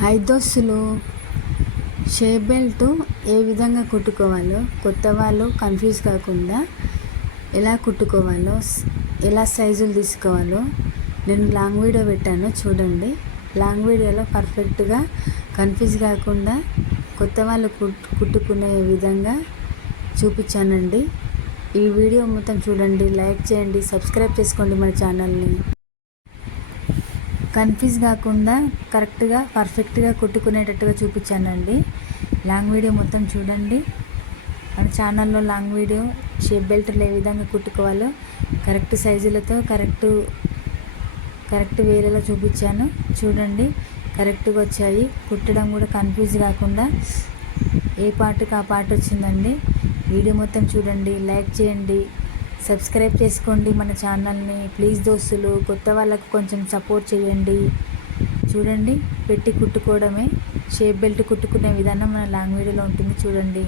High దోస్తులు, shape belt ఏ విధంగా కుట్టుకోవాలో, కొత్త వాళ్ళు కన్ఫ్యూజ్ కాకుండా ఎలా కుట్టుకోవాలో, ఎలా సైజులు తీసుకోవాలో నేను లాంగ్ వీడియో పెట్టాను చూడండి. లాంగ్ వీడియోలో పర్ఫెక్ట్గా కన్ఫ్యూజ్ కాకుండా కొత్త వాళ్ళు కుట్టుకునే విధంగా చూపించానండి. ఈ వీడియో మొత్తం చూడండి, లైక్ చేయండి, సబ్స్క్రైబ్ చేసుకోండి మన ఛానల్ని. కన్ఫ్యూజ్ కాకుండా కరెక్ట్గా పర్ఫెక్ట్గా కుట్టుకునేటట్టుగా చూపించానండి. లాంగ్ వీడియో మొత్తం చూడండి. మన ఛానల్లో లాంగ్ వీడియో షేప్ బెల్ట్లు ఏ విధంగా కుట్టుకోవాలో కరెక్ట్ సైజులతో కరెక్ట్ వేరేలా చూపించాను చూడండి. కరెక్ట్గా వచ్చాయి. కుట్టడం కూడా కన్ఫ్యూజ్ కాకుండా ఏ పార్ట్కి ఆ పార్ట్ వచ్చిందండి. వీడియో మొత్తం చూడండి, లైక్ చేయండి, సబ్స్క్రైబ్ చేసుకోండి మన ఛానల్ని. ప్లీజ్ దోస్తులు, కొత్త వాళ్ళకు కొంచెం సపోర్ట్ చేయండి. చూడండి, పెట్టి కుట్టుకోవడమే. షేప్ బెల్ట్ కుట్టుకునే విధానం మన లాంగ్ వీడియోలో ఉంటుంది చూడండి.